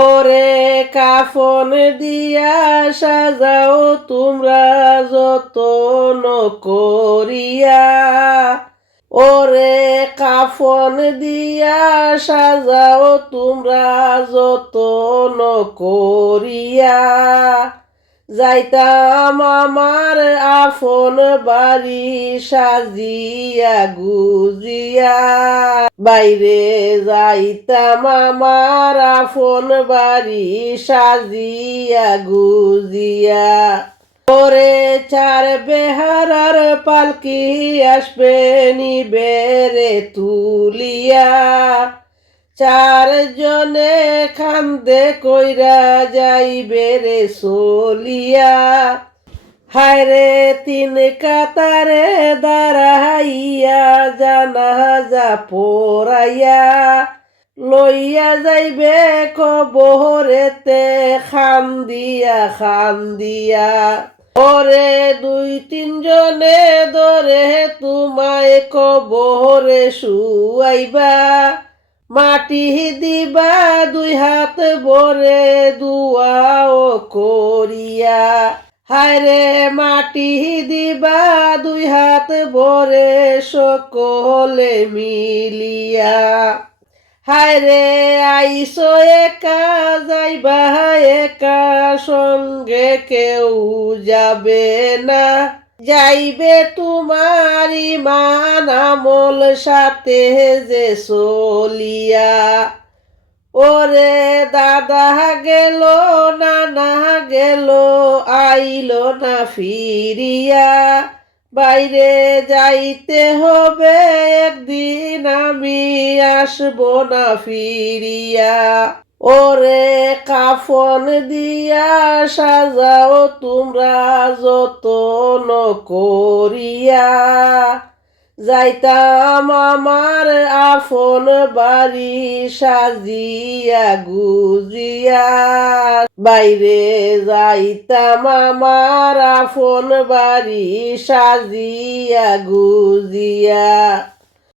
ওরে কাফন দিয়া সাজাও তোমরা যতন করিয়া, ওরে কাফন দিয়া সাজাও তোমরা যতন করিয়া, যাইতাম আমার আপন বাড়ি সাজিয়া গুজিয়া, বাইরে যাইতাম আমার আপন বাড়ি সাজিয়া গুজিয়া। ওরে চার বেহারার পালকি আসবে নিবেরে তুলিয়া, চারজনে কান্দে কইরা যাইবে রে চলিয়া, হায়রে তিন কাতারে দাঁড়াইয়া জানাজা পড়াইয়া, লইয়া যাইবে কবরেতে খান্দিয়া খান্দিয়া। ওরে দুই তিনজনে ধরে তোমায় কবরে শুয়াইবা, মাটি দিবা দুই হাত ভরে দুয়াও করিয়া, হায়রে মাটি দিবা দুই হাত ভরে সকলে মিলিয়া, হায়রে আইসো একা যাইবা একা সঙ্গে কেউ যাবে না, যাইবে তোমার ইমান আমল সাথে যে চলিয়া। ওরে দাদা গেল নানা গেল আইলো না ফিরিয়া, বাইরে যাইতে হবে একদিন আমি আসবো না ফিরিয়া। ওরে কাফন দিয়া সাজাও তোমরা যতন করিয়া, যাইতাম আমার আপন বাড়ি সাজিয়া গুজিয়া, বাইরে যাইতাম আমার আপন বাড়ি সাজিয়া গুজিয়া।